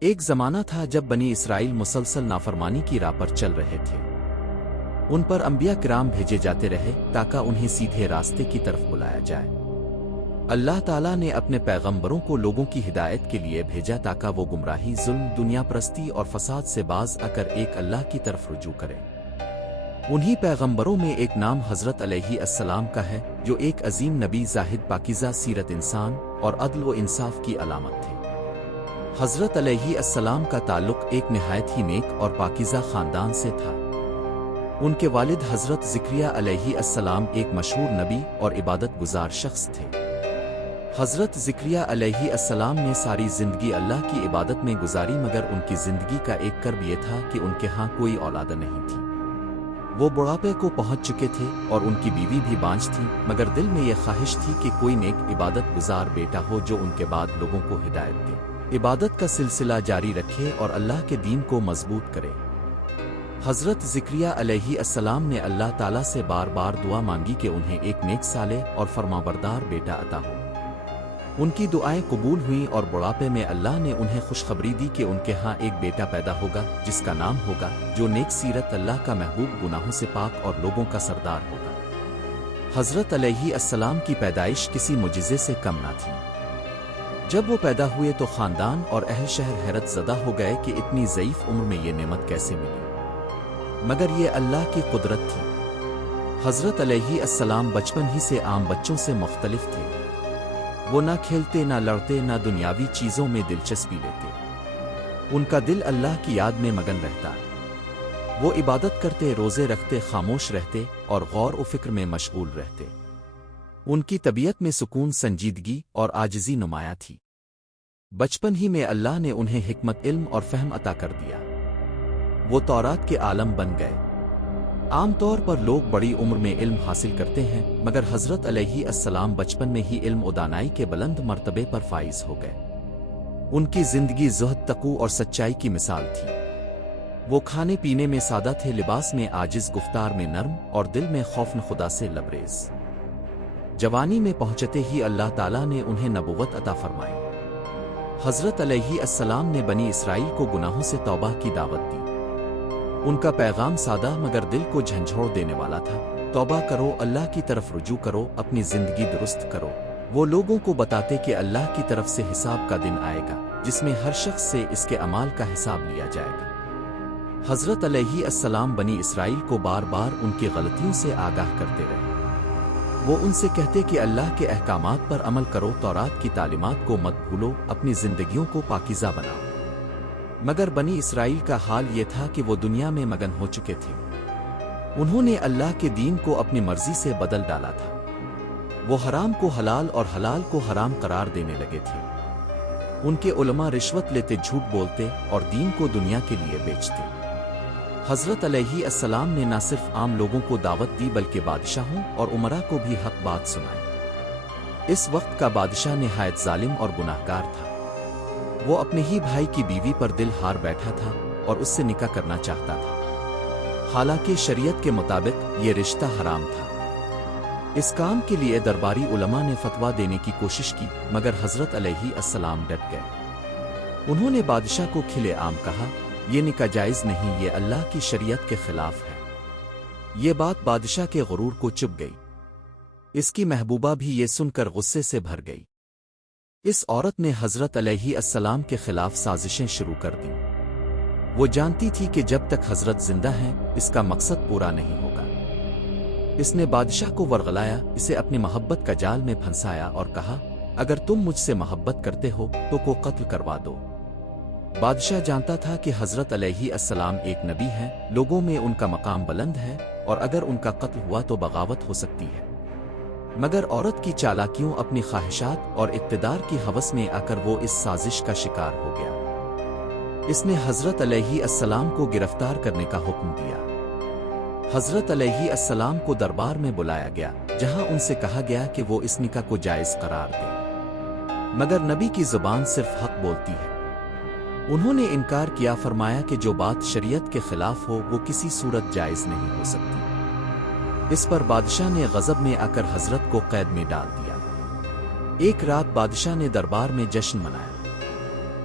ایک زمانہ تھا جب بنی اسرائیل مسلسل نافرمانی کی راہ پر چل رہے تھے۔ ان پر انبیاء کرام بھیجے جاتے رہے تاکہ انہیں سیدھے راستے کی طرف بلایا جائے۔ اللہ تعالیٰ نے اپنے پیغمبروں کو لوگوں کی ہدایت کے لیے بھیجا تاکہ وہ گمراہی، ظلم، دنیا پرستی اور فساد سے باز آ کر ایک اللہ کی طرف رجوع کرے۔ انہی پیغمبروں میں ایک نام حضرت علیہ السلام کا ہے، جو ایک عظیم نبی، زاہد، پاکیزہ سیرت انسان اور عدل و انصاف کی علامت تھے۔ حضرت علیہ السلام کا تعلق ایک نہایت ہی نیک اور پاکیزہ خاندان سے تھا۔ ان کے والد حضرت زکریا علیہ السلام ایک مشہور نبی اور عبادت گزار شخص تھے۔ حضرت زکریا علیہ السلام نے ساری زندگی اللہ کی عبادت میں گزاری، مگر ان کی زندگی کا ایک کرب یہ تھا کہ ان کے ہاں کوئی اولاد نہیں تھی۔ وہ بڑھاپے کو پہنچ چکے تھے اور ان کی بیوی بھی بانجھ تھی، مگر دل میں یہ خواہش تھی کہ کوئی نیک عبادت گزار بیٹا ہو جو ان کے بعد لوگوں کو ہدایت دے، عبادت کا سلسلہ جاری رکھے اور اللہ کے دین کو مضبوط کرے۔ حضرت زکریا علیہ السلام نے اللہ تعالیٰ سے بار بار دعا مانگی کہ انہیں ایک نیک صالح اور فرمانبردار بیٹا عطا ہو۔ ان کی دعائیں قبول ہوئیں اور بڑھاپے میں اللہ نے انہیں خوشخبری دی کہ ان کے ہاں ایک بیٹا پیدا ہوگا جس کا نام ہوگا، جو نیک سیرت، اللہ کا محبوب، گناہوں سے پاک اور لوگوں کا سردار ہوگا۔ حضرت علیہ السلام کی پیدائش کسی معجزے سے کم نہ تھی۔ جب وہ پیدا ہوئے تو خاندان اور اہل شہر حیرت زدہ ہو گئے کہ اتنی ضعیف عمر میں یہ نعمت کیسے ملی، مگر یہ اللہ کی قدرت تھی۔ حضرت علیہ السلام بچپن ہی سے عام بچوں سے مختلف تھے۔ وہ نہ کھیلتے، نہ لڑتے، نہ دنیاوی چیزوں میں دلچسپی لیتے۔ ان کا دل اللہ کی یاد میں مگن رہتا۔ وہ عبادت کرتے، روزے رکھتے، خاموش رہتے اور غور و فکر میں مشغول رہتے۔ ان کی طبیعت میں سکون، سنجیدگی اور عاجزی نمایاں تھی۔ بچپن ہی میں اللہ نے انہیں حکمت، علم اور فہم عطا کر دیا۔ وہ تورات کے عالم بن گئے۔ عام طور پر لوگ بڑی عمر میں علم حاصل کرتے ہیں، مگر حضرت علیہ السلام بچپن میں ہی علم و دانائی کے بلند مرتبے پر فائز ہو گئے۔ ان کی زندگی زہد، تقوی اور سچائی کی مثال تھی۔ وہ کھانے پینے میں سادہ تھے، لباس میں عاجز، گفتار میں نرم اور دل میں خوف خدا سے لبریز۔ جوانی میں پہنچتے ہی اللہ تعالیٰ نے انہیں نبوت عطا فرمائی۔ حضرت علیہ السلام نے بنی اسرائیل کو گناہوں سے توبہ کی دعوت دی۔ ان کا پیغام سادہ مگر دل کو جھنجھوڑ دینے والا تھا۔ توبہ کرو، اللہ کی طرف رجوع کرو، اپنی زندگی درست کرو۔ وہ لوگوں کو بتاتے کہ اللہ کی طرف سے حساب کا دن آئے گا، جس میں ہر شخص سے اس کے اعمال کا حساب لیا جائے گا۔ حضرت علیہ السلام بنی اسرائیل کو بار بار ان کی غلطیوں سے آگاہ کرتے رہے۔ وہ ان سے کہتے کہ اللہ کے احکامات پر عمل کرو، تورات کی تعلیمات کو مت بھولو، اپنی زندگیوں کو پاکیزہ بناؤ۔ مگر بنی اسرائیل کا حال یہ تھا کہ وہ دنیا میں مگن ہو چکے تھے۔ انہوں نے اللہ کے دین کو اپنی مرضی سے بدل ڈالا تھا۔ وہ حرام کو حلال اور حلال کو حرام قرار دینے لگے تھے۔ ان کے علماء رشوت لیتے، جھوٹ بولتے اور دین کو دنیا کے لیے بیچتے۔ حضرت علیہ السلام نے نہ صرف عام لوگوں کو دعوت دی بلکہ بادشاہوں اور امراء کو بھی حق بات سنائی۔ اس وقت کا بادشاہ نہایت ظالم اور گناہگار تھا۔ وہ اپنے ہی بھائی کی بیوی پر دل ہار بیٹھا تھا اور اس سے نکاح کرنا چاہتا تھا، حالانکہ شریعت کے مطابق یہ رشتہ حرام تھا۔ اس کام کے لیے درباری علماء نے فتویٰ دینے کی کوشش کی، مگر حضرت علیہ السلام ڈٹ گئے۔ انہوں نے بادشاہ کو کھلے عام کہا، یہ نکاح جائز نہیں، یہ اللہ کی شریعت کے خلاف ہے۔ یہ بات بادشاہ کے غرور کو چبھ گئی۔ اس کی محبوبہ بھی یہ سن کر غصے سے بھر گئی۔ اس عورت نے حضرت علیہ السلام کے خلاف سازشیں شروع کر دیں۔ وہ جانتی تھی کہ جب تک حضرت زندہ ہیں اس کا مقصد پورا نہیں ہوگا۔ اس نے بادشاہ کو ورغلایا، اسے اپنی محبت کا جال میں پھنسایا اور کہا، اگر تم مجھ سے محبت کرتے ہو تو کو قتل کروا دو۔ بادشاہ جانتا تھا کہ حضرت علیہ السلام ایک نبی ہیں، لوگوں میں ان کا مقام بلند ہے اور اگر ان کا قتل ہوا تو بغاوت ہو سکتی ہے۔ مگر عورت کی چالاکیوں، اپنی خواہشات اور اقتدار کی ہوس میں آ کر وہ اس سازش کا شکار ہو گیا۔ اس نے حضرت علیہ السلام کو گرفتار کرنے کا حکم دیا۔ حضرت علیہ السلام کو دربار میں بلایا گیا، جہاں ان سے کہا گیا کہ وہ اس نکاح کو جائز قرار دیں، مگر نبی کی زبان صرف حق بولتی ہے۔ انہوں نے انکار کیا، فرمایا کہ جو بات شریعت کے خلاف ہو وہ کسی صورت جائز نہیں ہو سکتی۔ اس پر بادشاہ نے غضب میں آ کر حضرت کو قید میں ڈال دیا۔ ایک رات بادشاہ نے دربار میں جشن منایا۔